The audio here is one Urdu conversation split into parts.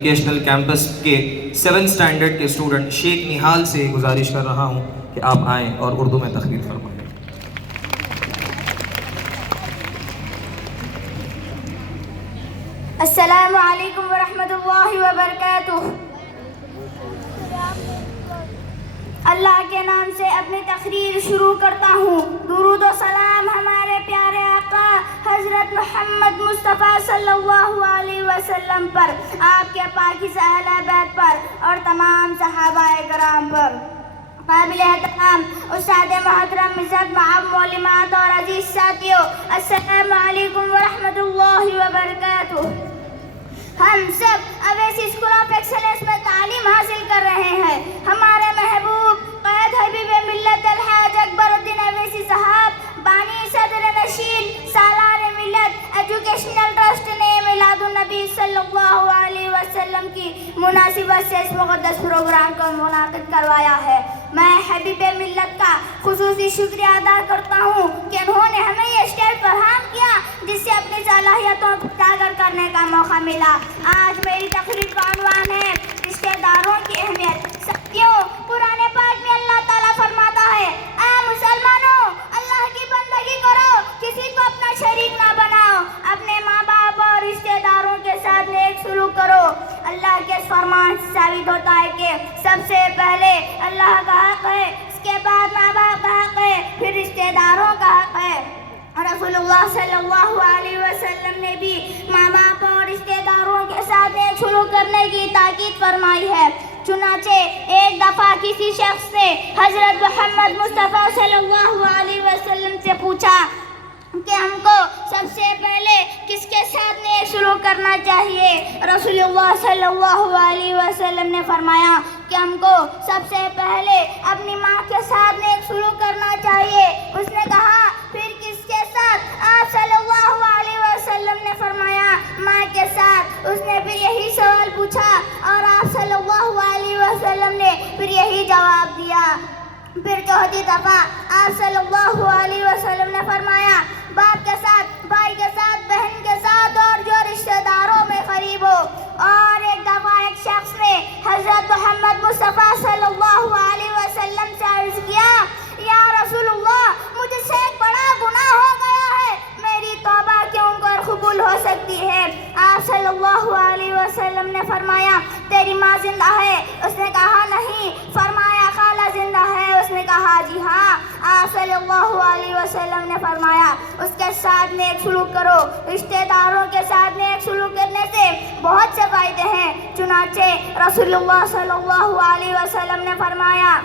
ایجوکیشنل کیمپس کے 7 اسٹینڈرڈ کے اسٹوڈنٹ شیخ نہال سے گزارش کر رہا ہوں کہ آپ آئیں اور اردو میں تقریر فرمائیں۔ السلام علیکم ورحمۃ اللہ وبرکاتہ۔ اللہ کے نام سے اپنی تقریر شروع کرتا ہوں۔ درود و سلام ہمارے پیارے آقا حضرت محمد مصطفیٰ صلی اللہ علیہ وسلم پر، آپ کے پاکیزہ اہل بیت پر اور تمام صحابہ کرام پر۔ قابل احترام استاد محترم عزت مآب معلمات اور عزیز ساتھیوں، السلام علیکم ورحمۃ اللہ وبرکاتہ۔ ہم سب اویسی اسکول آف ایکسلنس میں تعلیم حاصل کر رہے ہیں۔ ہمارے محبوب قائد حبیب ملت الحاج اکبر الدین اویسی صاحب بانی صدر نشین سالار ملت ایجوکیشنل ٹرسٹ نے میلاد النبی صلی اللہ علیہ وسلم کی مناسبت سے اس مقدس پروگرام کو منعقد کروایا ہے۔ میں حبیب ملت کا خصوصی شکریہ ادا کرتا ہوں کہ انہوں نے ہمیں یہ اسٹیج فراہم کیا جس سے اپنی صلاحیتوں کو اجاگر کرنے کا موقع ملا۔ آج میری تقریر کا عنوان ہے رشتہ داروں کی اہمیت۔ ساتھیوں، قرآن پاک میں اللہ تعالیٰ فرماتا ہے، اے مسلمانوں، اللہ کی بندگی کرو، کسی کو اپنا شریک نہ بناؤ، اپنے ماں باپ اور رشتہ داروں کے ساتھ نیک سلوک کرو۔ اللہ کے اس فرمان سے ثابت ہوتا ہے کہ سب سے پہلے اللہ کا حق ہے، اس کے بعد ماں باپ کا حق ہے، پھر رشتہ داروں کا حق ہے۔ رسول اللہ صلی اللہ علیہ وسلم نے بھی ماں باپ اور رشتہ داروں کے ساتھ نیک سلوک کرنے کی تاکید فرمائی ہے۔ چنانچہ ایک دفعہ کسی شخص نے حضرت محمد مصطفیٰ صلی اللہ علیہ وسلم سے پوچھا کہ ہم کو سب سے پہلے کس کے ساتھ نیک سلوک کرنا چاہیے؟ رسول اللہ صلی اللہ علیہ وسلم نے فرمایا کہ ہم کو سب سے پہلے اپنی ماں کے ساتھ نیک سلوک کرنا چاہیے۔ اس نے کہا پھر کس کے ساتھ؟ آپ صلی اللہ علیہ وسلم نے فرمایا ماں کے ساتھ۔ اس نے پھر یہی سوال پوچھا اور آپ صلی اللہ علیہ وسلم نے پھر یہی جواب دیا۔ پھر چوتھی دفعہ آپ صلی اللہ علیہ وسلم نے فرمایا باپ کے ساتھ، بھائی کے ساتھ، بہن کے ساتھ اور جو رشتہ داروں میں قریب ہو۔ اور ایک دفعہ ایک شخص نے حضرت محمد مصطفیٰ صلی اللہ علیہ وسلم سے عرض کیا، یا رسول اللہ، مجھ سے ایک بڑا گناہ ہو گیا ہے، میری توبہ کیوں کر قبول ہو سکتی ہے؟ آپ صلی اللہ علیہ وسلم نے فرمایا تیری ماں زندہ ہے؟ اس نے کہا نہیں۔ فرمایا خالہ زندہ ہے؟ اس نے کہا جی ہاں۔ آپ صلی اللہ علیہ وسلم نے فرمایا اس کے ساتھ نیک سلوک کرو۔ رشتہ داروں کے ساتھ نیک سلوک کرنے سے بہت سے فائدے ہیں۔ چنانچہ رسول اللہ صلی اللہ علیہ وسلم نے فرمایا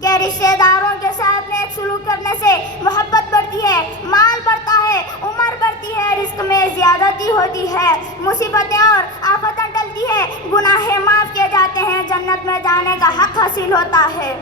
کہ رشتہ داروں کے ساتھ نیک سلوک کرنے سے محبت بڑھتی ہے، مال بڑھتا ہے، عمر بڑھتی ہے، رزق میں زیادتی ہوتی ہے، مصیبتیں اور آفتیں ٹلتی ہے، گناہ معاف کیے جاتے ہیں، جنت میں جانے کا حق حاصل ہوتا ہے۔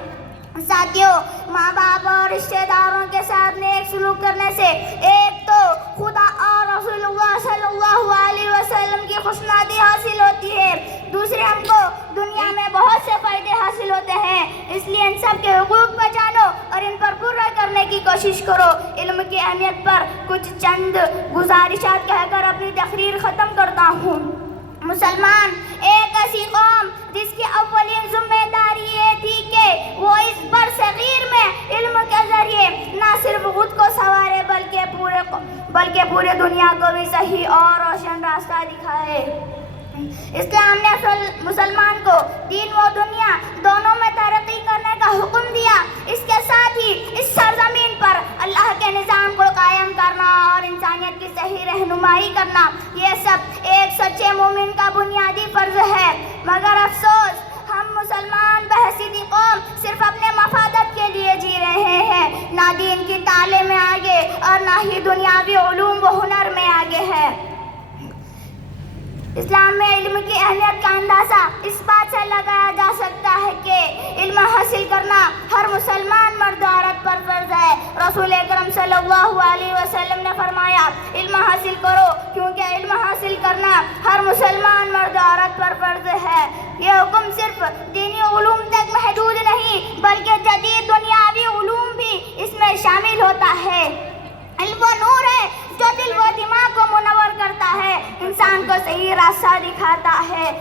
ساتھیوں، ماں باپ اور رشتہ داروں کے ساتھ نیک سلوک کرنے سے ایک تو خدا اور رسول اللہ صلی اللہ علیہ وسلم کی خوشنودی حاصل ہوتی ہے، دوسرے ہم کو دنیا میں بہت سے فائدے حاصل ہوتے ہیں۔ اس لیے ان سب کے حقوق پہچانو اور ان پر پورا کرنے کی کوشش کرو۔ علم کی اہمیت پر کچھ چند گزارشات کہہ کر اپنی تقریر ختم کرتا ہوں۔ مسلمان ایک ایسی قوم جس کی اولین ذمہ داری یہ تھی کہ وہ اس برصغیر میں علم کے ذریعے نہ صرف خود کو سنوارے بلکہ پورے دنیا کو بھی صحیح اور روشن راستہ دکھائے۔ اسلام نے مسلمان کو دین و دنیا دونوں میں ترقی کرنے کا حکم دیا۔ اس کے ساتھ ہی اس سرزمین پر اللہ کے نظام کو قائم کرنا اور انسانیت کی صحیح رہنمائی کرنا، یہ سب ایک سچے مومن کا بنیادی فرض ہے۔ مگر افسوس، ہم مسلمان بحیثیت قوم صرف اپنے مفادات کے لیے جی رہے ہیں، نہ دین کی تعلیم میں آگے اور نہ ہی دنیاوی علوم و ہنر میں آگے ہے۔ اسلام میں علم کی اہمیت کا اندازہ اس بات سے لگایا جا سکتا ہے کہ علم حاصل کرنا ہر مسلمان مرد و عورت پر فرض ہے۔ رسول اکرم صلی اللہ علیہ وسلم نے فرمایا علم حاصل کرو، کیونکہ علم حاصل کرنا ہر مسلمان مرد و عورت پر فرض ہے۔ یہ حکم صرف دینی علوم تک محدود نہیں بلکہ جدید دنیاوی علوم بھی اس میں شامل ہوتا ہے۔ علم و نور ہے جو دل و دماغ کو منور کرتا ہے، انسان کو صحیح راستہ دکھاتا ہے۔ ہے.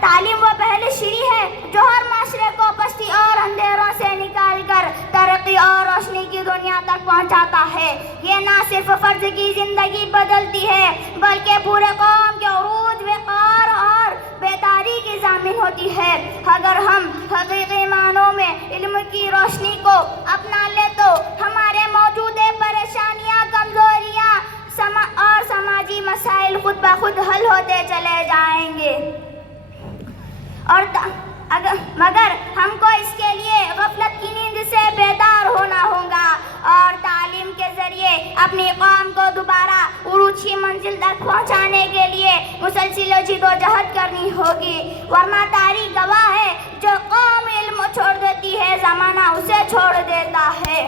تعلیم وہ پہلی سیڑھی ہے جو ہر معاشرے کو پستی اور اندھیروں سے نکال کر ترقی اور روشنی کی دنیا تک پہنچاتا ہے. یہ نہ صرف فرد کی زندگی بدلتی ہے بلکہ پورے قوم کے عروج، وقار اور بیداری کی ضامن ہوتی ہے. اگر ہم حقیقی معنوں میں علم کی روشنی کو اپنا لیں تو ہمارے موجودہ پریشانیاں، کمزوریاں اور سماجی مسائل خود بخود حل ہوتے چلے جائیں گے. مگر ہم کو اس کے لیے غفلت کی نیند سے بیدار ہونا ہوگا اور تعلیم کے ذریعے اپنی قوم کو دوبارہ عروج کی منزل تک پہنچانے کے لیے مسلسل جدوجہد کرنی ہوگی. ورنہ تاریخ گواہ ہے جو قوم علم چھوڑ دیتی ہے زمانہ اسے چھوڑ دیتا ہے.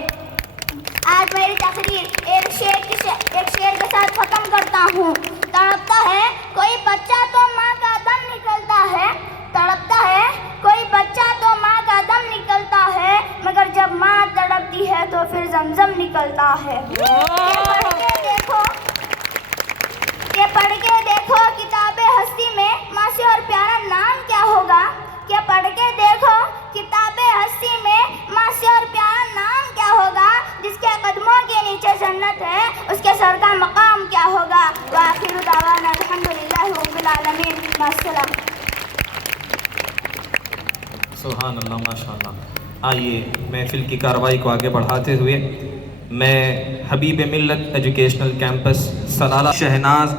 آج میری تقریر ایک شعر کے ساتھ ختم کرتا ہوں. تڑپتا ہے کوئی بچہ تو ماں کا دم نکلتا ہے، تڑپتا ہے کوئی بچہ تو ماں کا دم نکلتا ہے، مگر جب ماں تڑپتی ہے تو پھر زمزم نکلتا ہے. یہ پڑھ کے دیکھو کتاب ہستی میں ماں سے اور پیارا نام کیا ہوگا. کہ پڑھ کے دیکھو کتاب ہستی میں ماں سے اور پیارا نام کیا ہوگا. جس کے قدموں کے نیچے جنت ہے اس کے سر کا مقام کیا ہوگا. وآخر دعوانا الحمدللہ رب العالمین. مع السلام. سبحان اللہ، ماشاء اللہ. آئیے محفل کی کارروائی کو آگے بڑھاتے ہوئے میں حبیب ملت ایجوکیشنل کیمپس سلالہ شہناز